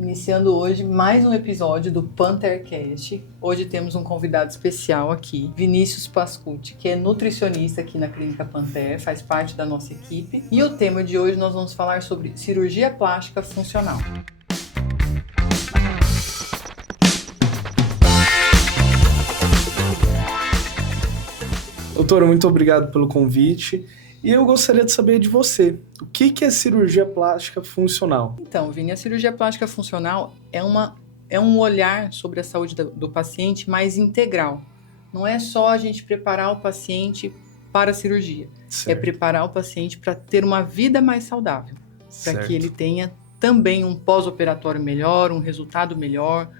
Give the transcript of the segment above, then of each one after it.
Iniciando hoje mais um episódio do PantherCast. Hoje temos um convidado especial aqui, Vinícius Pascucci, que é nutricionista aqui na Clínica Panther, faz parte da nossa equipe. E o tema de hoje nós vamos falar sobre cirurgia plástica funcional. Doutora, muito obrigado pelo convite. E eu gostaria de saber de você, o que é cirurgia plástica funcional? Então, Vini, a cirurgia plástica funcional é um olhar sobre a saúde do paciente mais integral. Não é só a gente preparar o paciente para a cirurgia, Certo. É preparar o paciente para ter uma vida mais saudável, para que ele tenha também um pós-operatório melhor, um resultado melhor,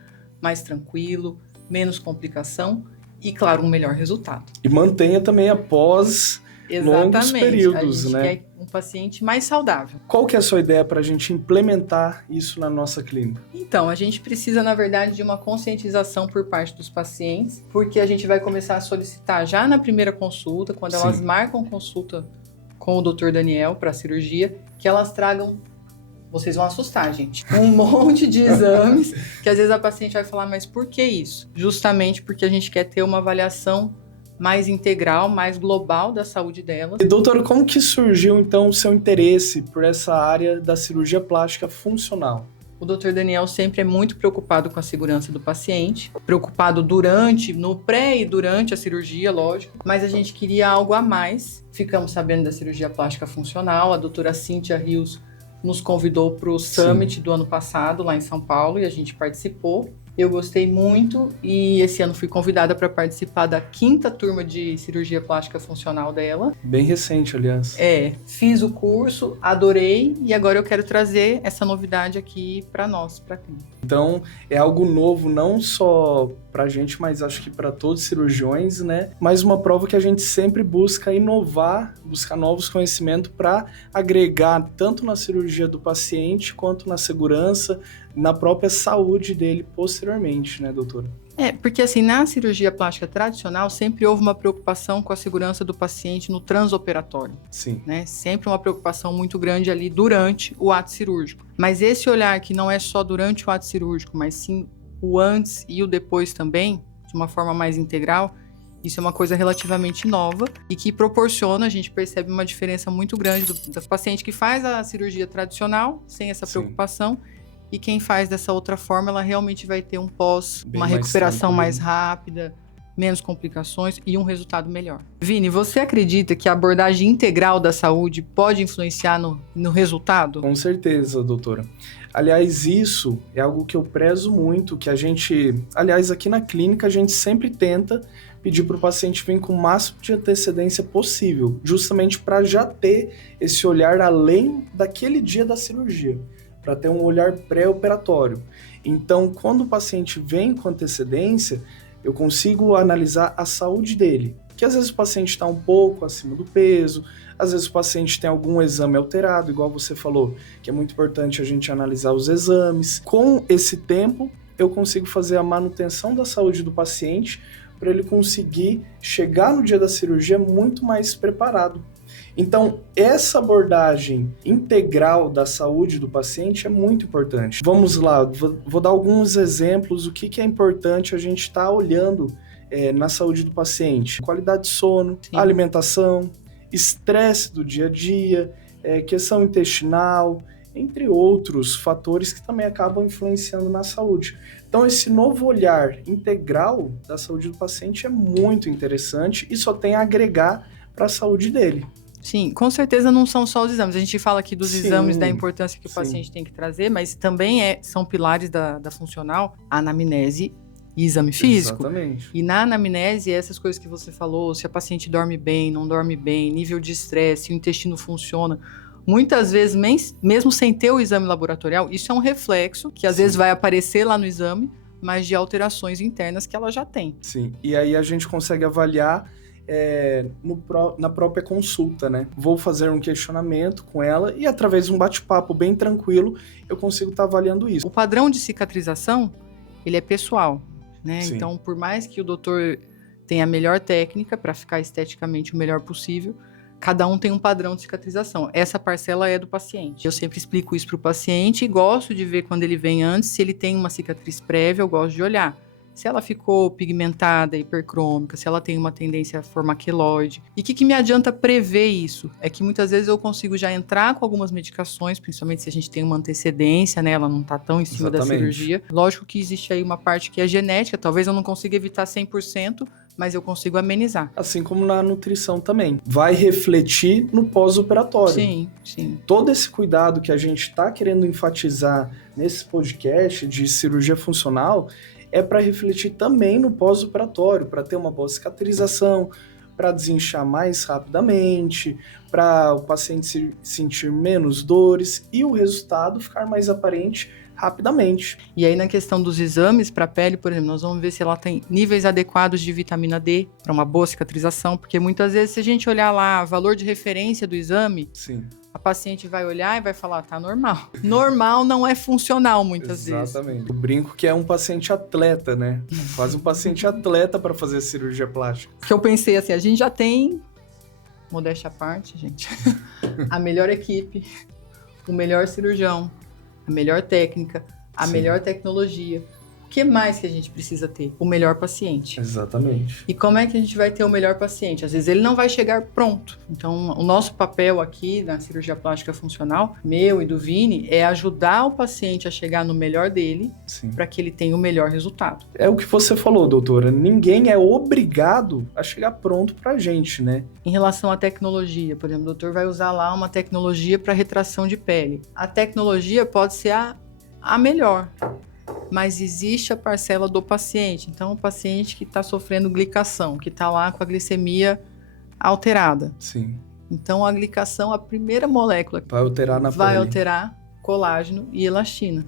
mais tranquilo, menos complicação e, claro, um melhor resultado. E mantenha também após longos períodos, a gente né? quer um paciente mais saudável. Qual que é a sua ideia para a gente implementar isso na nossa clínica? Então, a gente precisa, na verdade, de uma conscientização por parte dos pacientes, porque a gente vai começar a solicitar já na primeira consulta, quando elas marcam consulta com o Dr. Daniel para a cirurgia, que elas tragam, vocês vão assustar, gente, um monte de exames, que às vezes a paciente vai falar, mas por que isso? Justamente porque a gente quer ter uma avaliação mais integral, mais global da saúde dela. E doutor, como que surgiu então o seu interesse por essa área da cirurgia plástica funcional? O Dr. Daniel sempre é muito preocupado com a segurança do paciente, preocupado no pré e durante a cirurgia, lógico, mas a gente queria algo a mais. Ficamos sabendo da cirurgia plástica funcional, a doutora Cíntia Rios nos convidou para o Summit do ano passado, lá em São Paulo, e a gente participou. Eu gostei muito e esse ano fui convidada para participar da 5ª turma de cirurgia plástica funcional dela. Bem recente, aliás. Fiz o curso, adorei e agora eu quero trazer essa novidade aqui para nós, para a clínica. Então, é algo novo não só para a gente, mas acho que para todos os cirurgiões, né? Mais uma prova que a gente sempre busca inovar, buscar novos conhecimentos para agregar tanto na cirurgia do paciente quanto na segurança, na própria saúde dele posteriormente, né, doutora? Porque assim, na cirurgia plástica tradicional, sempre houve uma preocupação com a segurança do paciente no transoperatório. Sim. Né? Sempre uma preocupação muito grande ali durante o ato cirúrgico. Mas esse olhar que não é só durante o ato cirúrgico, mas sim o antes e o depois também, de uma forma mais integral, isso é uma coisa relativamente nova e que proporciona, a gente percebe uma diferença muito grande do paciente que faz a cirurgia tradicional, sem essa preocupação, e quem faz dessa outra forma, ela realmente vai ter uma recuperação mais rápida, menos complicações e um resultado melhor. Vini, você acredita que a abordagem integral da saúde pode influenciar no resultado? Com certeza, doutora. Aliás, isso é algo que eu prezo muito, que aliás, aqui na clínica a gente sempre tenta pedir para o paciente vir com o máximo de antecedência possível, justamente para já ter esse olhar além daquele dia da cirurgia, para ter um olhar pré-operatório. Então, quando o paciente vem com antecedência, eu consigo analisar a saúde dele, que às vezes o paciente está um pouco acima do peso, às vezes o paciente tem algum exame alterado, igual você falou, que é muito importante a gente analisar os exames. Com esse tempo, eu consigo fazer a manutenção da saúde do paciente para ele conseguir chegar no dia da cirurgia muito mais preparado. Então, essa abordagem integral da saúde do paciente é muito importante. Vamos lá, vou dar alguns exemplos do que é importante a gente estar olhando na saúde do paciente. Qualidade de sono, alimentação, estresse do dia a dia, questão intestinal, entre outros fatores que também acabam influenciando na saúde. Então, esse novo olhar integral da saúde do paciente é muito interessante e só tem a agregar para a saúde dele. Sim, com certeza não são só os exames. A gente fala aqui dos exames, da importância que o paciente tem que trazer, mas também são pilares da funcional, a anamnese e exame físico. Exatamente. E na anamnese, essas coisas que você falou, se a paciente dorme bem, não dorme bem, nível de estresse, se o intestino funciona. Muitas vezes, mesmo sem ter o exame laboratorial, isso é um reflexo que às vezes vai aparecer lá no exame, mas de alterações internas que ela já tem. Sim, e aí a gente consegue avaliar na própria consulta, né? Vou fazer um questionamento com ela e através de um bate-papo bem tranquilo, eu consigo estar avaliando isso. O padrão de cicatrização, ele é pessoal, né? Sim. Então, por mais que o doutor tenha a melhor técnica para ficar esteticamente o melhor possível, Cada um tem um padrão de cicatrização. Essa parcela é do paciente. Eu sempre explico isso para o paciente e gosto de ver quando ele vem antes, se ele tem uma cicatriz prévia, eu gosto de olhar. Se ela ficou pigmentada, hipercrômica, se ela tem uma tendência a formar queloide. E o que me adianta prever isso? É que muitas vezes eu consigo já entrar com algumas medicações, principalmente se a gente tem uma antecedência, né? Ela não está tão em cima da cirurgia. Lógico que existe aí uma parte que é genética, talvez eu não consiga evitar 100%, mas eu consigo amenizar. Assim como na nutrição também. Vai refletir no pós-operatório. Sim, sim. Todo esse cuidado que a gente está querendo enfatizar nesse podcast de cirurgia funcional é para refletir também no pós-operatório, para ter uma boa cicatrização, para desinchar mais rapidamente, para o paciente sentir menos dores e o resultado ficar mais aparente rapidamente. E aí, na questão dos exames para a pele, por exemplo, nós vamos ver se ela tem níveis adequados de vitamina D para uma boa cicatrização, porque muitas vezes, se a gente olhar lá o valor de referência do exame, sim, a paciente vai olhar e vai falar, tá normal. Normal não é funcional muitas vezes. Exatamente. Eu brinco que é um paciente atleta, né? Quase um paciente atleta para fazer cirurgia plástica. Porque eu pensei assim, a gente já tem, modéstia à parte, gente, a melhor equipe, o melhor cirurgião, a melhor técnica, a Sim. melhor tecnologia. O que mais que a gente precisa ter? O melhor paciente. Exatamente. E como é que a gente vai ter o melhor paciente? Às vezes ele não vai chegar pronto. Então, o nosso papel aqui na cirurgia plástica funcional, meu e do Vini, é ajudar o paciente a chegar no melhor dele para que ele tenha o melhor resultado. É o que você falou, doutora. Ninguém é obrigado a chegar pronto pra gente, né? Em relação à tecnologia, por exemplo, o doutor vai usar lá uma tecnologia para retração de pele. A tecnologia pode ser a melhor, mas existe a parcela do paciente. Então, o paciente que está sofrendo glicação, que está lá com a glicemia alterada. Sim. Então, a glicação, a primeira molécula vai alterar na vai pele. alterar colágeno e elastina.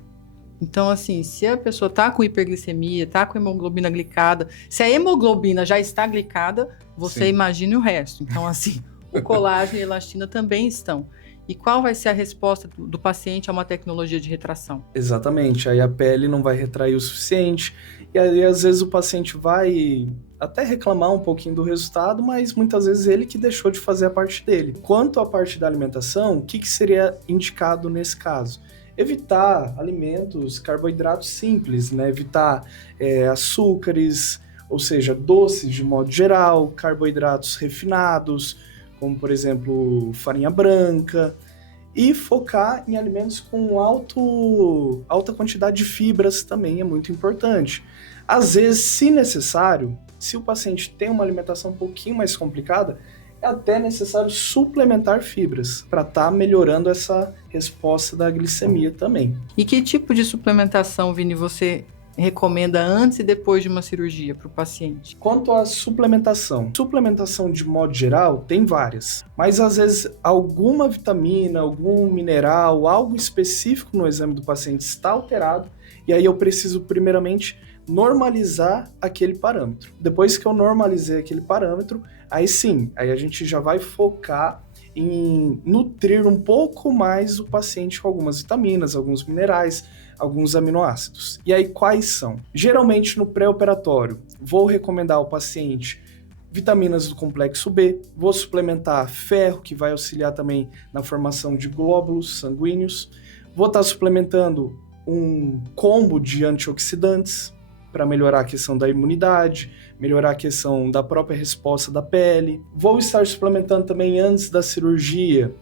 Então, assim, se a pessoa está com hiperglicemia, está com hemoglobina glicada, se a hemoglobina já está glicada, você imagine o resto. Então, assim, o colágeno e a elastina também estão. E qual vai ser a resposta do paciente a uma tecnologia de retração? Exatamente, aí a pele não vai retrair o suficiente, e aí às vezes o paciente vai até reclamar um pouquinho do resultado, mas muitas vezes ele que deixou de fazer a parte dele. Quanto à parte da alimentação, o que seria indicado nesse caso? Evitar alimentos, carboidratos simples, né? Evitar açúcares, ou seja, doces de modo geral, carboidratos refinados, como por exemplo farinha branca, e focar em alimentos com alta quantidade de fibras também é muito importante. Às vezes, se necessário, se o paciente tem uma alimentação um pouquinho mais complicada, é até necessário suplementar fibras para estar melhorando essa resposta da glicemia também. E que tipo de suplementação, Vini, você recomenda antes e depois de uma cirurgia para o paciente? Quanto à suplementação de modo geral tem várias, mas às vezes alguma vitamina, algum mineral, algo específico no exame do paciente está alterado, e aí eu preciso primeiramente normalizar aquele parâmetro. Depois que eu normalizei aquele parâmetro, aí sim, aí a gente já vai focar em nutrir um pouco mais o paciente com algumas vitaminas, alguns minerais, alguns aminoácidos. E aí quais são? Geralmente no pré-operatório, vou recomendar ao paciente vitaminas do complexo B, vou suplementar ferro, que vai auxiliar também na formação de glóbulos sanguíneos, vou estar suplementando um combo de antioxidantes para melhorar a questão da imunidade, melhorar a questão da própria resposta da pele. Vou estar suplementando também antes da cirurgia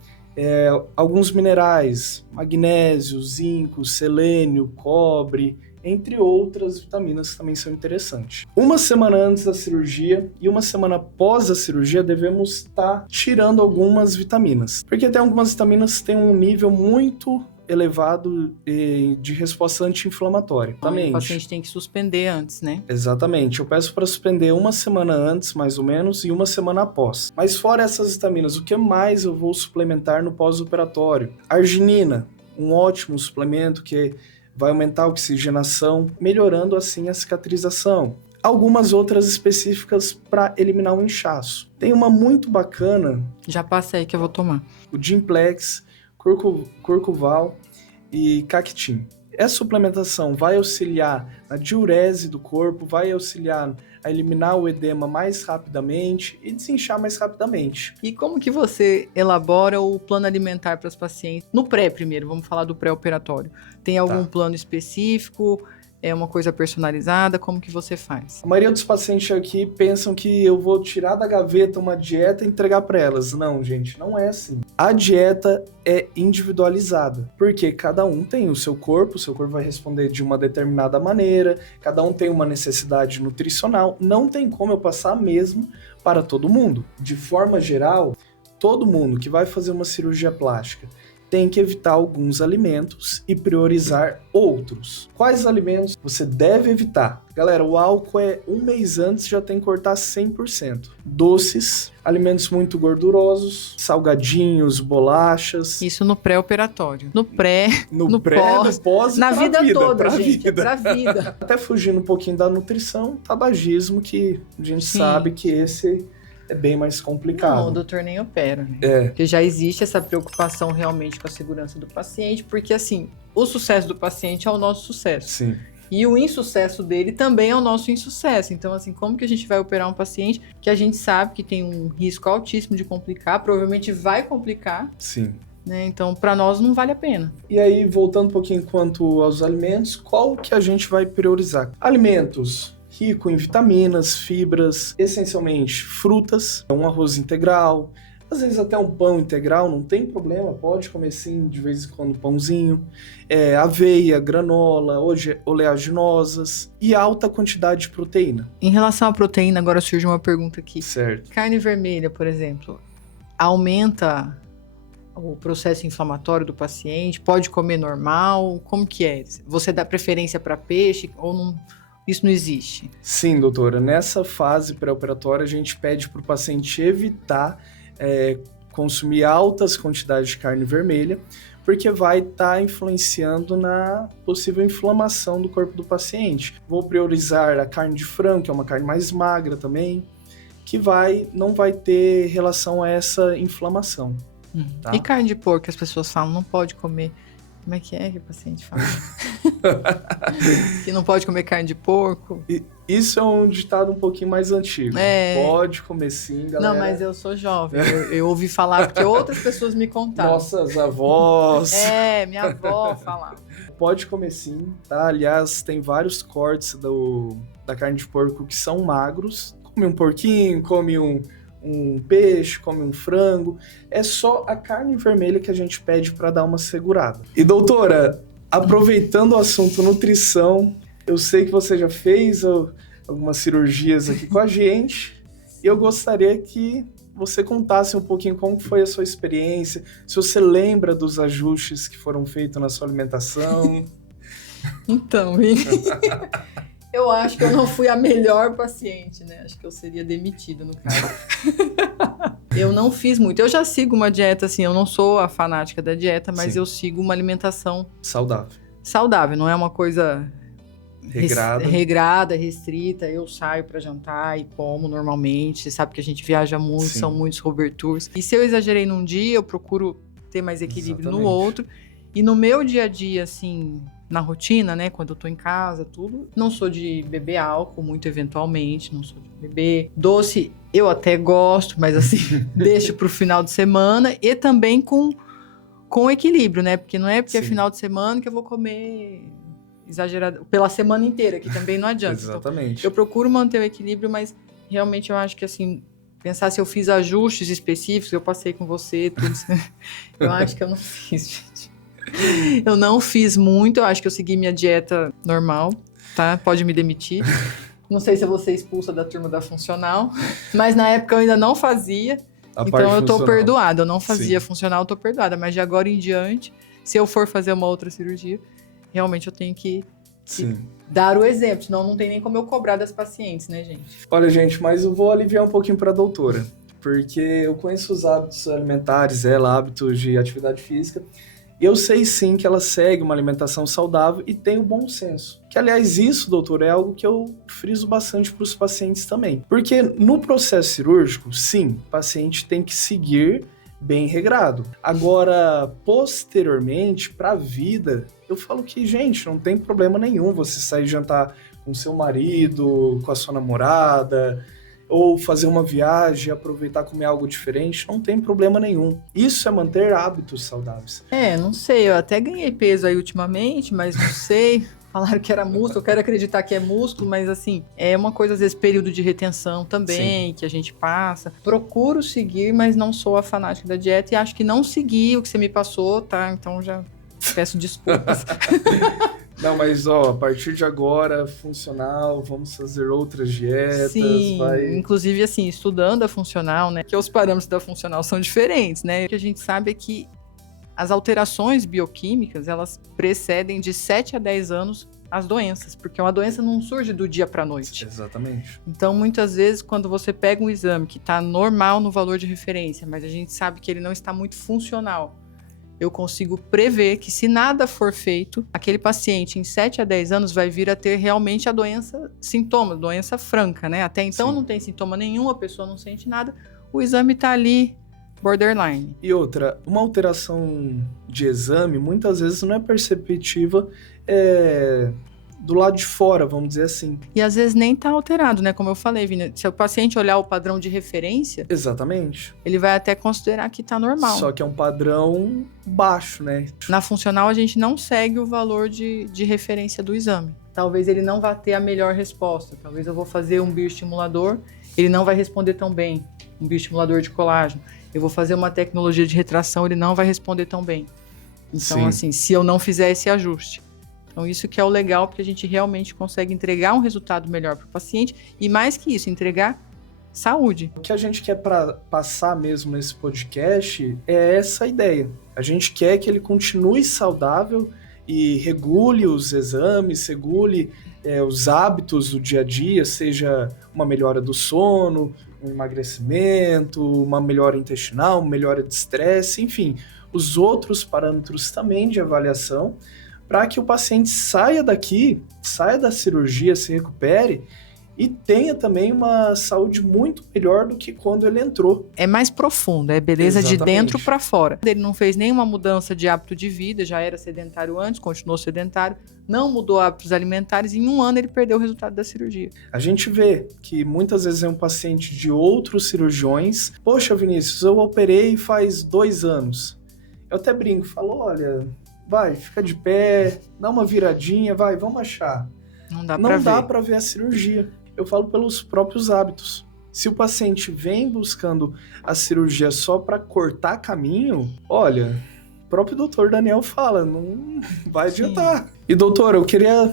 alguns minerais, magnésio, zinco, selênio, cobre, entre outras vitaminas que também são interessantes. Uma semana antes da cirurgia e uma semana após a cirurgia devemos estar tirando algumas vitaminas, porque tem algumas vitaminas que têm um nível muito elevado de resposta anti-inflamatória. O paciente tem que suspender antes, né? Exatamente. Eu peço para suspender uma semana antes, mais ou menos, e uma semana após. Mas fora essas vitaminas, o que mais eu vou suplementar no pós-operatório? Arginina, um ótimo suplemento que vai aumentar a oxigenação, melhorando assim a cicatrização. Algumas outras específicas para eliminar o inchaço. Tem uma muito bacana. Já passa aí que eu vou tomar. O Gimplex, Curcuval e Cactin. Essa suplementação vai auxiliar na diurese do corpo, vai auxiliar a eliminar o edema mais rapidamente e desinchar mais rapidamente. E como que você elabora o plano alimentar para os pacientes? No pré primeiro, vamos falar do pré-operatório. Tem algum plano específico? É uma coisa personalizada? Como que você faz? A maioria dos pacientes aqui pensam que eu vou tirar da gaveta uma dieta e entregar para elas. Não, gente, não é assim. A dieta é individualizada, porque cada um tem o seu corpo vai responder de uma determinada maneira, cada um tem uma necessidade nutricional, não tem como eu passar a mesma para todo mundo. De forma geral, todo mundo que vai fazer uma cirurgia plástica tem que evitar alguns alimentos e priorizar outros. Quais alimentos você deve evitar? Galera, o álcool um mês antes já tem que cortar 100%. Doces, alimentos muito gordurosos, salgadinhos, bolachas. Isso no pré-operatório. No pós, no pós e na vida toda, gente. Vida. É pra vida. Até fugindo um pouquinho da nutrição, tabagismo, que a gente sabe que esse é bem mais complicado. Não, o doutor nem opera, né? Porque já existe essa preocupação realmente com a segurança do paciente, porque assim, o sucesso do paciente é o nosso sucesso. Sim. E o insucesso dele também é o nosso insucesso. Então, assim, como que a gente vai operar um paciente que a gente sabe que tem um risco altíssimo de complicar, provavelmente vai complicar. Sim. Né? Então, para nós não vale a pena. E aí, voltando um pouquinho quanto aos alimentos, qual que a gente vai priorizar? Alimentos rico em vitaminas, fibras, essencialmente frutas, um arroz integral, às vezes até um pão integral, não tem problema, pode comer sim de vez em quando pãozinho, aveia, granola, oleaginosas e alta quantidade de proteína. Em relação à proteína, agora surge uma pergunta aqui. Certo. Carne vermelha, por exemplo, aumenta o processo inflamatório do paciente? Pode comer normal? Como que é? Você dá preferência para peixe ou não? Isso não existe? Sim, doutora. Nessa fase pré-operatória, a gente pede para o paciente evitar consumir altas quantidades de carne vermelha, porque vai estar influenciando na possível inflamação do corpo do paciente. Vou priorizar a carne de frango, que é uma carne mais magra também, que não vai ter relação a essa inflamação. Tá? E carne de porco, as pessoas falam, não pode comer. Como é que o paciente fala? Que não pode comer carne de porco. Isso é um ditado um pouquinho mais antigo. Pode comer sim, galera. Não, mas eu sou jovem. Eu ouvi falar porque outras pessoas me contaram. Nossas avós. Minha avó falava. Pode comer sim, tá? Aliás, tem vários cortes da carne de porco que são magros. Come um porquinho, come um peixe, come um frango. É só a carne vermelha que a gente pede para dar uma segurada. E doutora, aproveitando o assunto nutrição, eu sei que você já fez algumas cirurgias aqui com a gente, e eu gostaria que você contasse um pouquinho como foi a sua experiência, se você lembra dos ajustes que foram feitos na sua alimentação. Então, eu acho que eu não fui a melhor paciente, né? Acho que eu seria demitida, no caso. Eu não fiz muito. Eu já sigo uma dieta, assim, eu não sou a fanática da dieta, mas eu sigo uma alimentação saudável, não é uma coisa regrada, restrita. Eu saio para jantar e como normalmente. Você sabe que a gente viaja muito, são muitos cobertures. E se eu exagerei num dia, eu procuro ter mais equilíbrio no outro. E no meu dia a dia, assim, na rotina, né, quando eu tô em casa, tudo, não sou de beber álcool, muito eventualmente, não sou de beber doce, eu até gosto, mas assim, deixo pro final de semana, e também com equilíbrio, né, porque não é porque é final de semana que eu vou comer exagerado, pela semana inteira, que também não adianta. Exatamente. Então, eu procuro manter o equilíbrio, mas realmente eu acho que, assim, pensar se eu fiz ajustes específicos, eu passei com você, tudo isso, eu acho que eu não fiz, gente. Eu não fiz muito, eu acho que eu segui minha dieta normal, tá? Pode me demitir. Não sei se eu vou ser expulsa da turma da funcional, mas na época eu ainda não fazia, então eu tô perdoada. Eu não fazia funcional, eu tô perdoada, mas de agora em diante, se eu for fazer uma outra cirurgia, realmente eu tenho que dar o exemplo, senão não tem nem como eu cobrar das pacientes, né, gente? Olha, gente, mas eu vou aliviar um pouquinho pra doutora, porque eu conheço os hábitos alimentares, hábitos de atividade física. Eu sei sim que ela segue uma alimentação saudável e tem o bom senso. Que, aliás, isso, doutor, é algo que eu friso bastante para os pacientes também. Porque no processo cirúrgico, sim, o paciente tem que seguir bem regrado. Agora, posteriormente, para a vida, eu falo que, gente, não tem problema nenhum você sair jantar com seu marido, com a sua namorada, ou fazer uma viagem, aproveitar comer algo diferente, não tem problema nenhum. Isso é manter hábitos saudáveis. Não sei, eu até ganhei peso aí ultimamente, mas não sei. Falaram que era músculo, eu quero acreditar que é músculo, mas assim, é uma coisa, às vezes, período de retenção também, que a gente passa. Procuro seguir, mas não sou a fanática da dieta e acho que não segui o que você me passou, tá? Então já peço desculpas. Não, mas a partir de agora, funcional, vamos fazer outras dietas. Sim, inclusive assim, estudando a funcional, né? Que os parâmetros da funcional são diferentes, né? O que a gente sabe é que as alterações bioquímicas, elas precedem de 7 a 10 anos as doenças, porque uma doença não surge do dia para a noite. Exatamente. Então, muitas vezes, quando você pega um exame que está normal no valor de referência, mas a gente sabe que ele não está muito funcional, eu consigo prever que, se nada for feito, aquele paciente em 7 a 10 anos vai vir a ter realmente a doença, sintoma, doença franca, né? Até então não tem sintoma nenhum, a pessoa não sente nada, o exame está ali, borderline. E outra, uma alteração de exame, muitas vezes não é perceptiva do lado de fora, vamos dizer assim. E às vezes nem tá alterado, né? Como eu falei, Vini, se o paciente olhar o padrão de referência... Exatamente. Ele vai até considerar que tá normal. Só que é um padrão baixo, né? Na funcional, a gente não segue o valor de referência do exame. Talvez ele não vá ter a melhor resposta. Talvez eu vou fazer um bioestimulador, ele não vai responder tão bem. Um bioestimulador de colágeno. Eu vou fazer uma tecnologia de retração, ele não vai responder tão bem. Então, assim, se eu não fizer esse ajuste. Então, isso que é o legal, porque a gente realmente consegue entregar um resultado melhor para o paciente e, mais que isso, entregar saúde. O que a gente quer passar mesmo nesse podcast é essa ideia. A gente quer que ele continue saudável e regule os exames, regule os hábitos do dia a dia, seja uma melhora do sono, um emagrecimento, uma melhora intestinal, uma melhora de estresse, enfim, os outros parâmetros também de avaliação, para que o paciente saia daqui, saia da cirurgia, se recupere e tenha também uma saúde muito melhor do que quando ele entrou. É mais profundo, é beleza. Exatamente. De dentro para fora. Ele não fez nenhuma mudança de hábito de vida, já era sedentário antes, continuou sedentário, não mudou hábitos alimentares, e em 1 ano ele perdeu o resultado da cirurgia. A gente vê que muitas vezes é um paciente de outros cirurgiões. Poxa, Vinícius, eu operei faz 2 anos. Eu até brinco, falo, olha, vai, fica de pé, dá uma viradinha, vai, vamos achar. Não dá pra ver a cirurgia. Eu falo pelos próprios hábitos. Se o paciente vem buscando a cirurgia só para cortar caminho, olha, o próprio doutor Daniel fala, não vai adiantar. Sim. E doutor, eu queria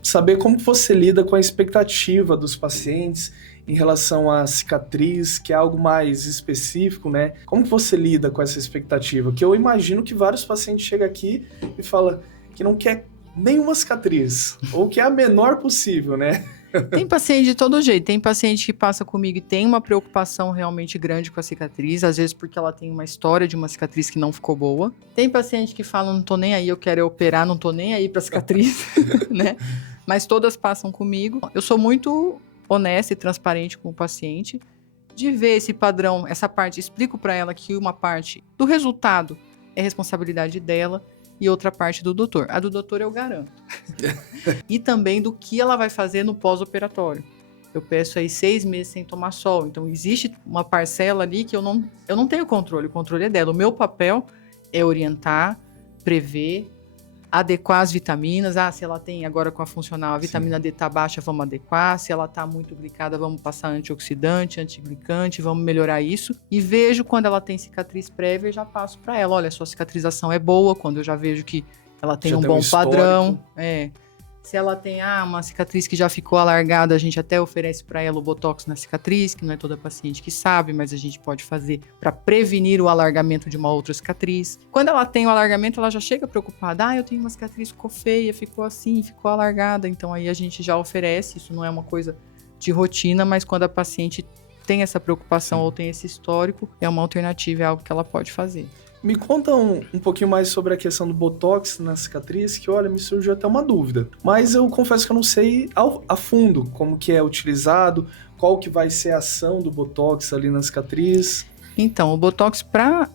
saber como você lida com a expectativa dos pacientes em relação à cicatriz, que é algo mais específico, né? Como você lida com essa expectativa? Que eu imagino que vários pacientes chegam aqui e falam que não quer nenhuma cicatriz, ou que é a menor possível, né? Tem paciente de todo jeito, tem paciente que passa comigo e tem uma preocupação realmente grande com a cicatriz, às vezes porque ela tem uma história de uma cicatriz que não ficou boa. Tem paciente que fala, não tô nem aí, eu quero operar, não tô nem aí pra cicatriz, né? Mas todas passam comigo. Eu sou muito honesta e transparente com o paciente, de ver esse padrão, essa parte, explico pra ela que uma parte do resultado é responsabilidade dela, e outra parte do doutor. A do doutor eu garanto. E também do que ela vai fazer no pós-operatório. Eu peço aí 6 meses sem tomar sol. Então, existe uma parcela ali que eu não tenho controle. O controle é dela. O meu papel é orientar, prever, adequar as vitaminas. Se ela tem agora com a funcional, a vitamina D tá baixa, vamos adequar. Se ela tá muito glicada, vamos passar antioxidante, antiglicante, vamos melhorar isso. E vejo quando ela tem cicatriz prévia e já passo para ela. Olha, sua cicatrização é boa, quando eu já vejo que ela tem um bom padrão. Se ela tem uma cicatriz que já ficou alargada, a gente até oferece para ela o botox na cicatriz, que não é toda paciente que sabe, mas a gente pode fazer para prevenir o alargamento de uma outra cicatriz. Quando ela tem o alargamento, ela já chega preocupada. Eu tenho uma cicatriz que ficou feia, ficou assim, ficou alargada. Então aí a gente já oferece, isso não é uma coisa de rotina, mas quando a paciente tem essa preocupação ou tem esse histórico, é uma alternativa, é algo que ela pode fazer. Me conta um pouquinho mais sobre a questão do botox na cicatriz, que olha, me surgiu até uma dúvida. Mas eu confesso que eu não sei a fundo como que é utilizado, qual que vai ser a ação do botox ali na cicatriz. Então, o Botox, para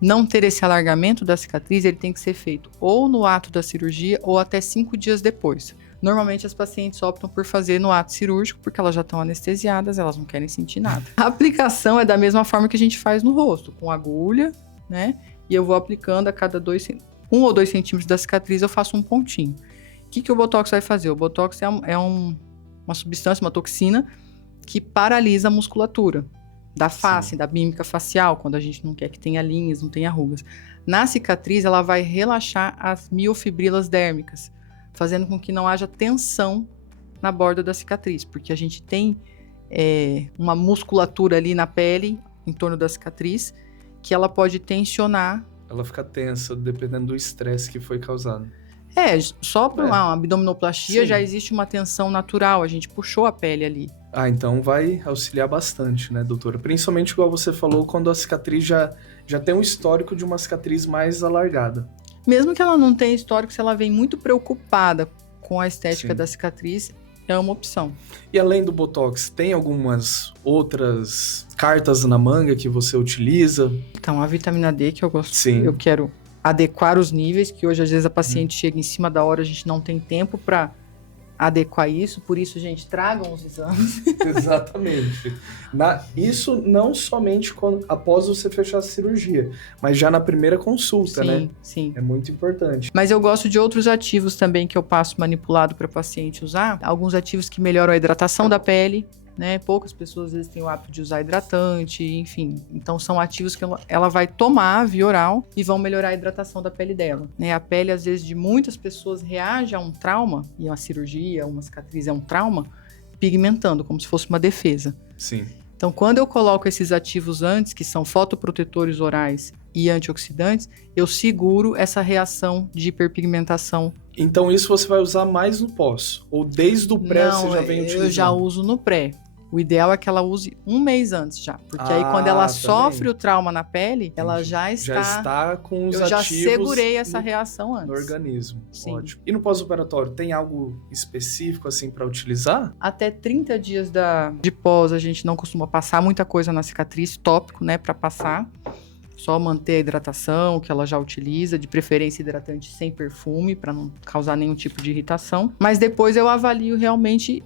não ter esse alargamento da cicatriz, ele tem que ser feito ou no ato da cirurgia ou até 5 dias depois. Normalmente as pacientes optam por fazer no ato cirúrgico porque elas já estão anestesiadas, elas não querem sentir nada. A aplicação é da mesma forma que a gente faz no rosto, com agulha, né? E eu vou aplicando a cada 1 ou 2 centímetros da cicatriz, eu faço um pontinho. O que o Botox vai fazer? O Botox é uma substância, uma toxina, que paralisa a musculatura da face, da mímica facial, quando a gente não quer que tenha linhas, não tenha rugas. Na cicatriz, ela vai relaxar as miofibrilas dérmicas, fazendo com que não haja tensão na borda da cicatriz, porque a gente tem uma musculatura ali na pele, em torno da cicatriz, que ela pode tensionar. Ela fica tensa, dependendo do estresse que foi causado. Só por uma abdominoplastia Sim. já existe uma tensão natural, a gente puxou a pele ali. Então vai auxiliar bastante, né, doutora? Principalmente, igual você falou, quando a cicatriz já tem um histórico de uma cicatriz mais alargada. Mesmo que ela não tenha histórico, se ela vem muito preocupada com a estética Sim. da cicatriz, é uma opção. E além do Botox, tem algumas outras cartas na manga que você utiliza? Então, a vitamina D, que eu gosto, Sim. eu quero adequar os níveis, que hoje às vezes a paciente chega em cima da hora, a gente não tem tempo para adequar isso, por isso, gente, tragam os exames. Exatamente. Isso não somente após você fechar a cirurgia, mas já na primeira consulta, sim, né? Sim. É muito importante. Mas eu gosto de outros ativos também que eu passo manipulado para paciente usar. Alguns ativos que melhoram a hidratação da pele, né? Poucas pessoas às vezes têm o hábito de usar hidratante, enfim. Então são ativos que ela vai tomar via oral e vão melhorar a hidratação da pele dela, né? A pele, às vezes, de muitas pessoas reage a um trauma, e uma cirurgia, uma cicatriz é um trauma, pigmentando, como se fosse uma defesa. Sim. Então, quando eu coloco esses ativos antes, que são fotoprotetores orais e antioxidantes, eu seguro essa reação de hiperpigmentação. Então isso você vai usar mais no pós? Ou desde o pré você já vem utilizando? Eu já uso no pré. O ideal é que ela use 1 mês antes já. Porque aí quando ela sofre o trauma na pele, ela já está com os ativos. Eu já ativos segurei essa reação antes. No organismo. Sim. Ótimo. E no pós-operatório, tem algo específico assim para utilizar? Até 30 dias de pós, a gente não costuma passar muita coisa na cicatriz, tópico, né, para passar. Só manter a hidratação que ela já utiliza, de preferência hidratante sem perfume, para não causar nenhum tipo de irritação. Mas depois eu avalio realmente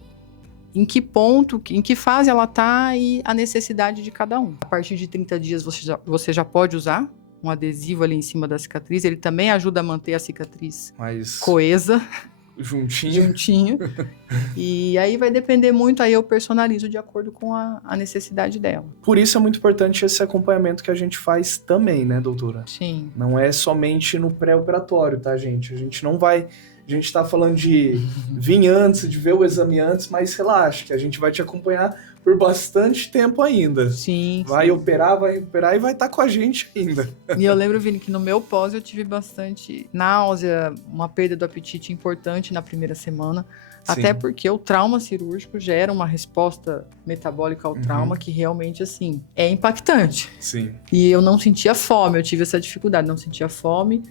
em que ponto, em que fase ela tá e a necessidade de cada um. A partir de 30 dias você já pode usar um adesivo ali em cima da cicatriz. Ele também ajuda a manter a cicatriz coesa. Juntinho. E aí vai depender muito, aí eu personalizo de acordo com a necessidade dela. Por isso é muito importante esse acompanhamento que a gente faz também, né, doutora? Sim. Não é somente no pré-operatório, tá, gente? A gente tá falando de vir antes, de ver o exame antes, mas relaxa, que a gente vai te acompanhar por bastante tempo ainda. Sim. Vai operar, vai recuperar e vai estar com a gente ainda. E eu lembro, Vini, que no meu pós eu tive bastante náusea, uma perda do apetite importante na primeira semana. Sim. Até porque o trauma cirúrgico gera uma resposta metabólica ao trauma que realmente, assim, é impactante. Sim. E eu não sentia fome, eu tive essa dificuldade, não sentia fome.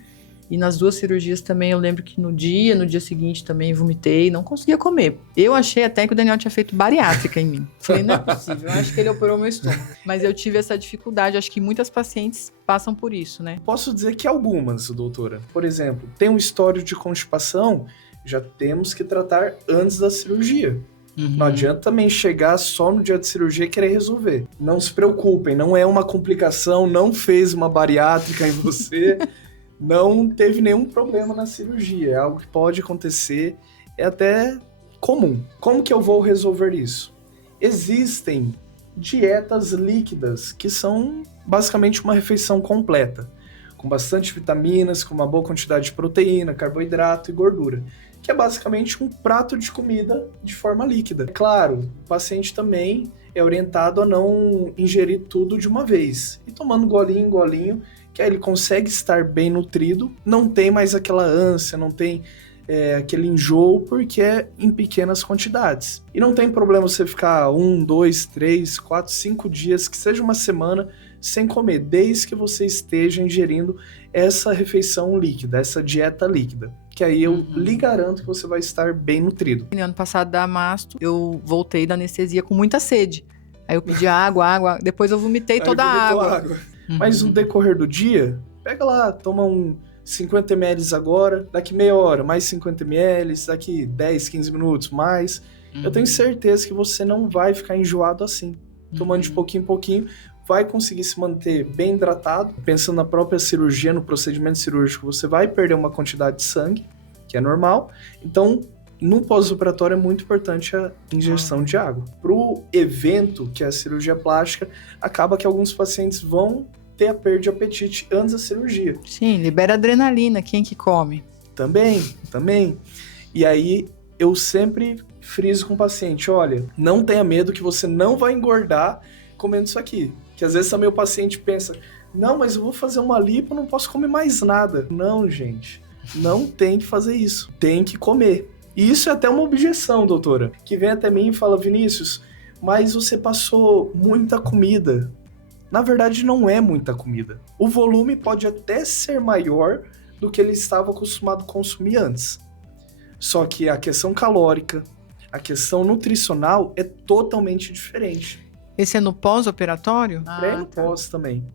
E nas 2 cirurgias também, eu lembro que no dia seguinte também vomitei, não conseguia comer. Eu achei até que o Daniel tinha feito bariátrica em mim. Falei, não é possível, eu acho que ele operou meu estômago. Mas eu tive essa dificuldade, acho que muitas pacientes passam por isso, né? Posso dizer que algumas, doutora. Por exemplo, tem um histórico de constipação, já temos que tratar antes da cirurgia. Não adianta também chegar só no dia de cirurgia e querer resolver. Não se preocupem, não é uma complicação, não fez uma bariátrica em você... Não teve nenhum problema na cirurgia, é algo que pode acontecer, é até comum. Como que eu vou resolver isso? Existem dietas líquidas, que são basicamente uma refeição completa, com bastante vitaminas, com uma boa quantidade de proteína, carboidrato e gordura, que é basicamente um prato de comida de forma líquida. Claro, o paciente também é orientado a não ingerir tudo de uma vez, e tomando golinho em golinho, que aí ele consegue estar bem nutrido, não tem mais aquela ânsia, não tem aquele enjoo, porque é em pequenas quantidades. E não tem problema você ficar 1, 2, 3, 4, 5 dias, que seja uma semana, sem comer, desde que você esteja ingerindo essa refeição líquida, essa dieta líquida. Que aí eu lhe garanto que você vai estar bem nutrido. No ano passado da Amasto, eu voltei da anestesia com muita sede. Aí eu pedi água, depois eu vomitei toda a água. Mas no decorrer do dia, pega lá, toma 50 ml agora, daqui meia hora, mais 50 ml, daqui 10, 15 minutos, mais. Eu tenho certeza que você não vai ficar enjoado assim. Tomando de pouquinho em pouquinho, vai conseguir se manter bem hidratado. Pensando na própria cirurgia, no procedimento cirúrgico, você vai perder uma quantidade de sangue, que é normal. Então, no pós-operatório é muito importante a ingestão de água. Para o evento, que é a cirurgia plástica, acaba que alguns pacientes vão ter a perda de apetite antes da cirurgia. Sim, libera adrenalina, quem que come? Também. E aí, eu sempre friso com o paciente, olha, não tenha medo que você não vai engordar comendo isso aqui. Que às vezes também o paciente pensa, não, mas eu vou fazer uma lipo, não posso comer mais nada. Não, gente, não tem que fazer isso, tem que comer. E isso é até uma objeção, doutora, que vem até mim e fala, Vinícius, mas você passou muita comida. Na verdade, não é muita comida. O volume pode até ser maior do que ele estava acostumado a consumir antes. Só que a questão calórica, a questão nutricional é totalmente diferente. Esse é no pós-operatório? Pré e no pós também.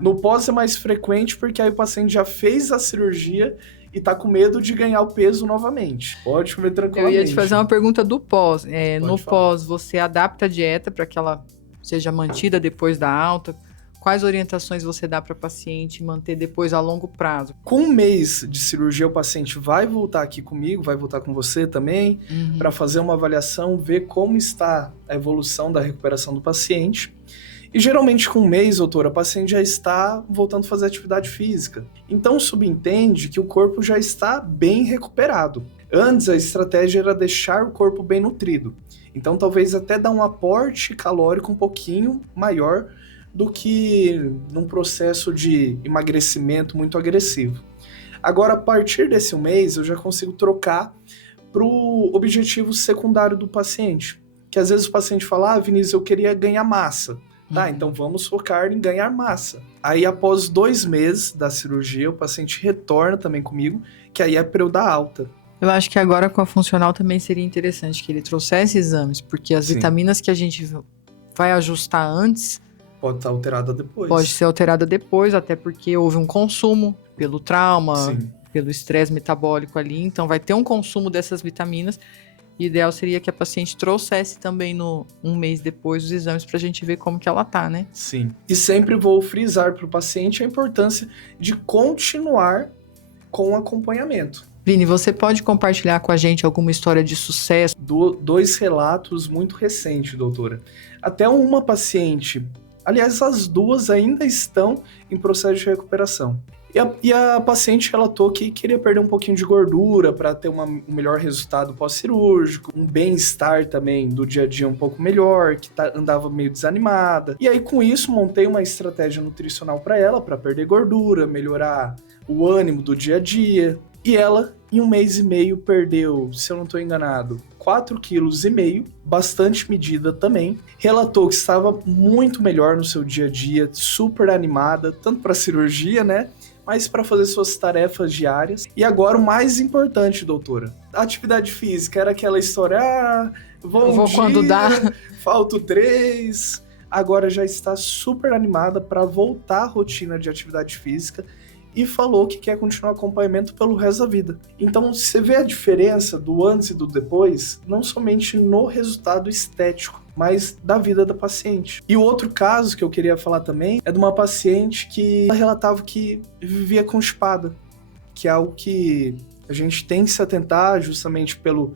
No pós é mais frequente porque aí o paciente já fez a cirurgia e tá com medo de ganhar o peso novamente. Pode comer tranquilamente. Eu ia te fazer uma pergunta do pós. No falar. pós, você adapta a dieta para que ela seja mantida depois da alta? Quais orientações você dá para o paciente manter depois a longo prazo? Com 1 mês de cirurgia, o paciente vai voltar aqui comigo, vai voltar com você também, para fazer uma avaliação, ver como está a evolução da recuperação do paciente. E geralmente com 1 mês, doutora, a paciente já está voltando a fazer atividade física. Então subentende que o corpo já está bem recuperado. Antes a estratégia era deixar o corpo bem nutrido. Então talvez até dar um aporte calórico um pouquinho maior do que num processo de emagrecimento muito agressivo. Agora, a partir desse 1 mês, eu já consigo trocar para o objetivo secundário do paciente. Que às vezes o paciente fala, Vinícius, eu queria ganhar massa. Tá, então vamos focar em ganhar massa. Aí, após 2 meses da cirurgia, o paciente retorna também comigo, que aí é para eu dar alta. Eu acho que agora com a funcional também seria interessante que ele trouxesse exames, porque as vitaminas que a gente vai ajustar antes pode estar alterada depois. Pode ser alterada depois, até porque houve um consumo pelo trauma, pelo estresse metabólico ali. Então, vai ter um consumo dessas vitaminas. E o ideal seria que a paciente trouxesse também no 1 mês depois os exames para a gente ver como que ela tá, né? Sim. E sempre vou frisar para o paciente a importância de continuar com o acompanhamento. Vini, você pode compartilhar com a gente alguma história de sucesso? 2 relatos muito recentes, doutora. Até uma paciente... Aliás, as 2 ainda estão em processo de recuperação. E a paciente relatou que queria perder um pouquinho de gordura para ter um melhor resultado pós-cirúrgico, um bem-estar também do dia a dia um pouco melhor, que andava meio desanimada. E aí, com isso, montei uma estratégia nutricional para ela, para perder gordura, melhorar o ânimo do dia a dia. E ela, em 1 mês e meio, perdeu, se eu não estou enganado, 4,5 kg, bastante medida também. Relatou que estava muito melhor no seu dia a dia, super animada, tanto para a cirurgia, né? Mas para fazer suas tarefas diárias. E agora o mais importante, doutora, a atividade física era aquela história, vou quando dá. Falto 3. Agora já está super animada para voltar à rotina de atividade física. E falou que quer continuar acompanhamento pelo resto da vida. Então, você vê a diferença do antes e do depois, não somente no resultado estético, mas da vida da paciente. E o outro caso que eu queria falar também é de uma paciente que ela relatava que vivia constipada, que é algo que a gente tem que se atentar justamente pelo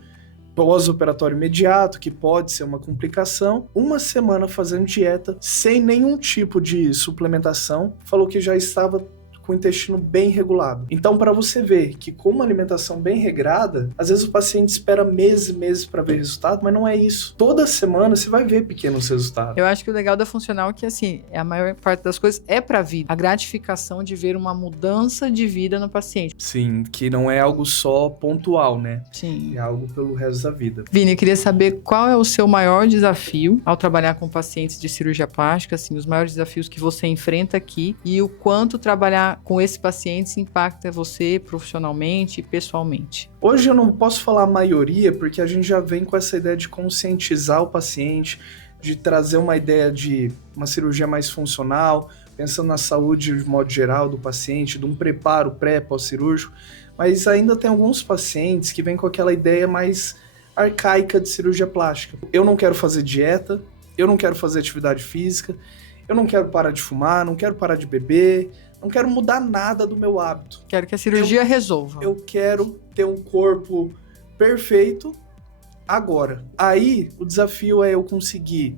pós-operatório imediato, que pode ser uma complicação. 1 semana fazendo dieta, sem nenhum tipo de suplementação, falou que já estava com o intestino bem regulado. Então, para você ver que com uma alimentação bem regrada, às vezes o paciente espera meses e meses para ver resultado, mas não é isso. Toda semana você vai ver pequenos resultados. Eu acho que o legal da funcional é que, assim, a maior parte das coisas é para a vida. A gratificação de ver uma mudança de vida no paciente. Sim, que não é algo só pontual, né? Sim. É algo pelo resto da vida. Vini, eu queria saber qual é o seu maior desafio ao trabalhar com pacientes de cirurgia plástica, assim, os maiores desafios que você enfrenta aqui e o quanto trabalhar com esses pacientes impacta você profissionalmente e pessoalmente. Hoje eu não posso falar a maioria, porque a gente já vem com essa ideia de conscientizar o paciente, de trazer uma ideia de uma cirurgia mais funcional, pensando na saúde de modo geral do paciente, de um preparo pré-pós-cirúrgico, mas ainda tem alguns pacientes que vêm com aquela ideia mais arcaica de cirurgia plástica. Eu não quero fazer dieta, eu não quero fazer atividade física, eu não quero parar de fumar, não quero parar de beber, não quero mudar nada do meu hábito. Quero que a cirurgia resolva. Eu quero ter um corpo perfeito agora. Aí, o desafio é eu conseguir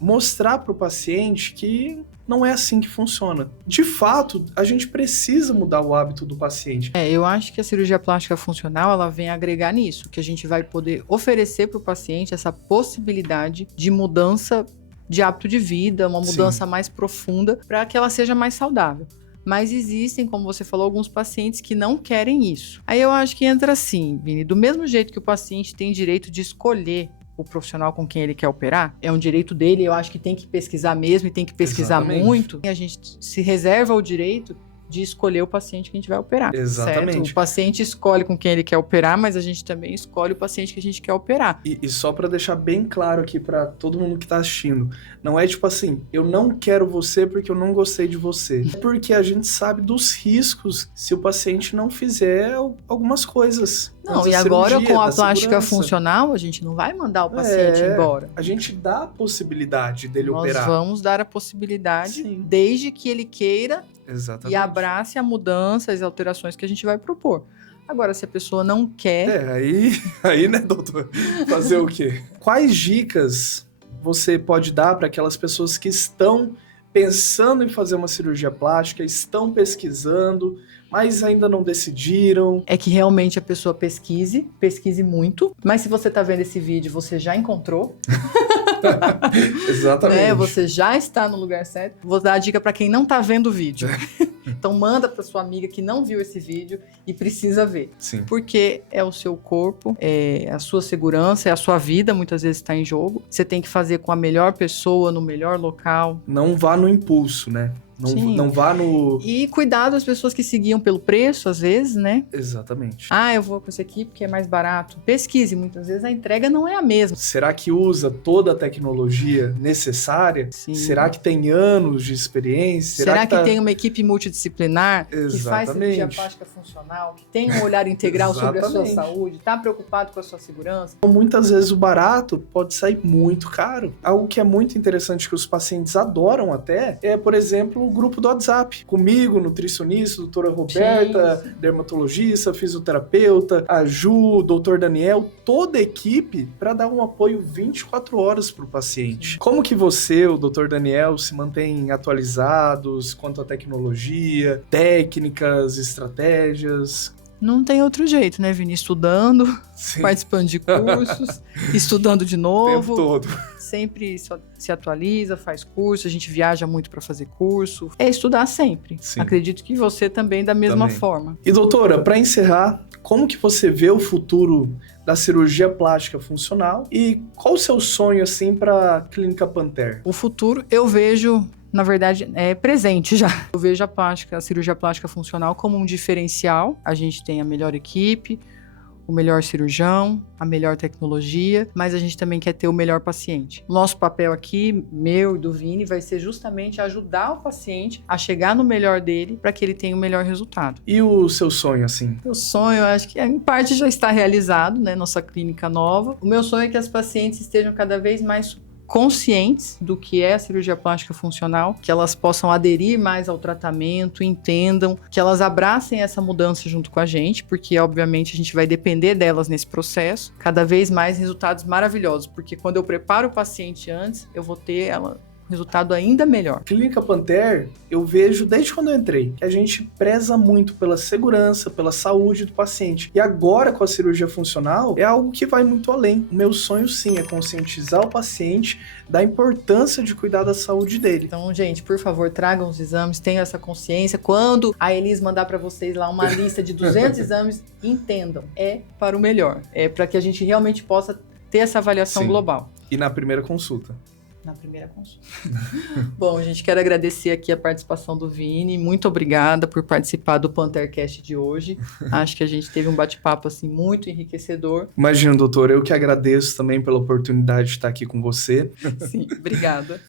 mostrar para o paciente que não é assim que funciona. De fato, a gente precisa mudar o hábito do paciente. Eu acho que a cirurgia plástica funcional, ela vem agregar nisso, que a gente vai poder oferecer para o paciente essa possibilidade de mudança de hábito de vida, uma mudança mais profunda, para que ela seja mais saudável. Mas existem, como você falou, alguns pacientes que não querem isso. Aí eu acho que entra assim, Vini, do mesmo jeito que o paciente tem direito de escolher o profissional com quem ele quer operar, é um direito dele, eu acho que tem que pesquisar mesmo e tem que pesquisar muito. E a gente se reserva o direito de escolher o paciente que a gente vai operar. Exatamente. Certo? O paciente escolhe com quem ele quer operar, mas a gente também escolhe o paciente que a gente quer operar. E só para deixar bem claro aqui para todo mundo que tá assistindo, não é tipo assim, eu não quero você porque eu não gostei de você. É porque a gente sabe dos riscos se o paciente não fizer algumas coisas. Não, e agora com a plástica funcional, a gente não vai mandar o paciente embora. A gente dá a possibilidade dele operar. Nós vamos dar a possibilidade, desde que ele queira. Exatamente. E abrace a mudança, as alterações que a gente vai propor. Agora, se a pessoa não quer... Aí, né, doutor? Fazer o quê? Quais dicas você pode dar para aquelas pessoas que estão pensando em fazer uma cirurgia plástica, estão pesquisando, mas ainda não decidiram? É que realmente a pessoa pesquise muito. Mas se você está vendo esse vídeo, você já encontrou. Exatamente. Você já está no lugar certo. Vou dar a dica para quem não está vendo o vídeo. Então manda para sua amiga que não viu esse vídeo e precisa ver. Sim. Porque é o seu corpo, é a sua segurança, é a sua vida, muitas vezes está em jogo. Você tem que fazer com a melhor pessoa, no melhor local. Não vá no impulso, né? Não vá no... E cuidado as pessoas que seguiam pelo preço, às vezes, né? Exatamente. Eu vou com esse aqui porque é mais barato. Pesquise, muitas vezes a entrega não é a mesma. Será que usa toda a tecnologia necessária? Sim. Será que tem anos de experiência? Será que tem uma equipe multidisciplinar que faz cirurgia plástica funcional, que tem um olhar integral sobre a sua saúde, está preocupado com a sua segurança? Muitas vezes o barato pode sair muito caro. Algo que é muito interessante que os pacientes adoram até é, por exemplo, o grupo do WhatsApp. Comigo, nutricionista, doutora Roberta, dermatologista, fisioterapeuta, a Ju, doutor Daniel, toda a equipe para dar um apoio 24 horas para o paciente. Como que você, o doutor Daniel, se mantém atualizados quanto à tecnologia, técnicas, estratégias? Não tem outro jeito, né, Vini? Estudando, participando de cursos, estudando de novo. O tempo todo. Sempre se atualiza, faz curso, a gente viaja muito para fazer curso. É estudar sempre. Sim. Acredito que você também da mesma forma. E doutora, para encerrar, como que você vê o futuro da cirurgia plástica funcional e qual o seu sonho assim para a Clínica Panther? O futuro eu vejo, na verdade, é presente já. Eu vejo a cirurgia plástica funcional como um diferencial. A gente tem a melhor equipe, o melhor cirurgião, a melhor tecnologia, mas a gente também quer ter o melhor paciente. Nosso papel aqui, meu e do Vini, vai ser justamente ajudar o paciente a chegar no melhor dele para que ele tenha o melhor resultado. E o seu sonho, assim? O sonho, eu acho que em parte já está realizado, né? Nossa clínica nova. O meu sonho é que as pacientes estejam cada vez mais conscientes do que é a cirurgia plástica funcional, que elas possam aderir mais ao tratamento, entendam, que elas abracem essa mudança junto com a gente, porque obviamente a gente vai depender delas nesse processo, cada vez mais resultados maravilhosos, porque quando eu preparo o paciente antes, eu vou ter resultado ainda melhor. Clínica Panther, eu vejo desde quando eu entrei, que a gente preza muito pela segurança, pela saúde do paciente. E agora com a cirurgia funcional, é algo que vai muito além. O meu sonho sim é conscientizar o paciente da importância de cuidar da saúde dele. Então, gente, por favor, tragam os exames, tenham essa consciência. Quando a Elis mandar para vocês lá uma lista de 200 exames, entendam, é para o melhor. É para que a gente realmente possa ter essa avaliação global. E na primeira consulta. Na primeira consulta. Bom, gente, quero agradecer aqui a participação do Vini. Muito obrigada por participar do Panthercast de hoje. Acho que a gente teve um bate-papo assim, muito enriquecedor. Imagina, doutor, eu que agradeço também pela oportunidade de estar aqui com você. Sim, obrigada.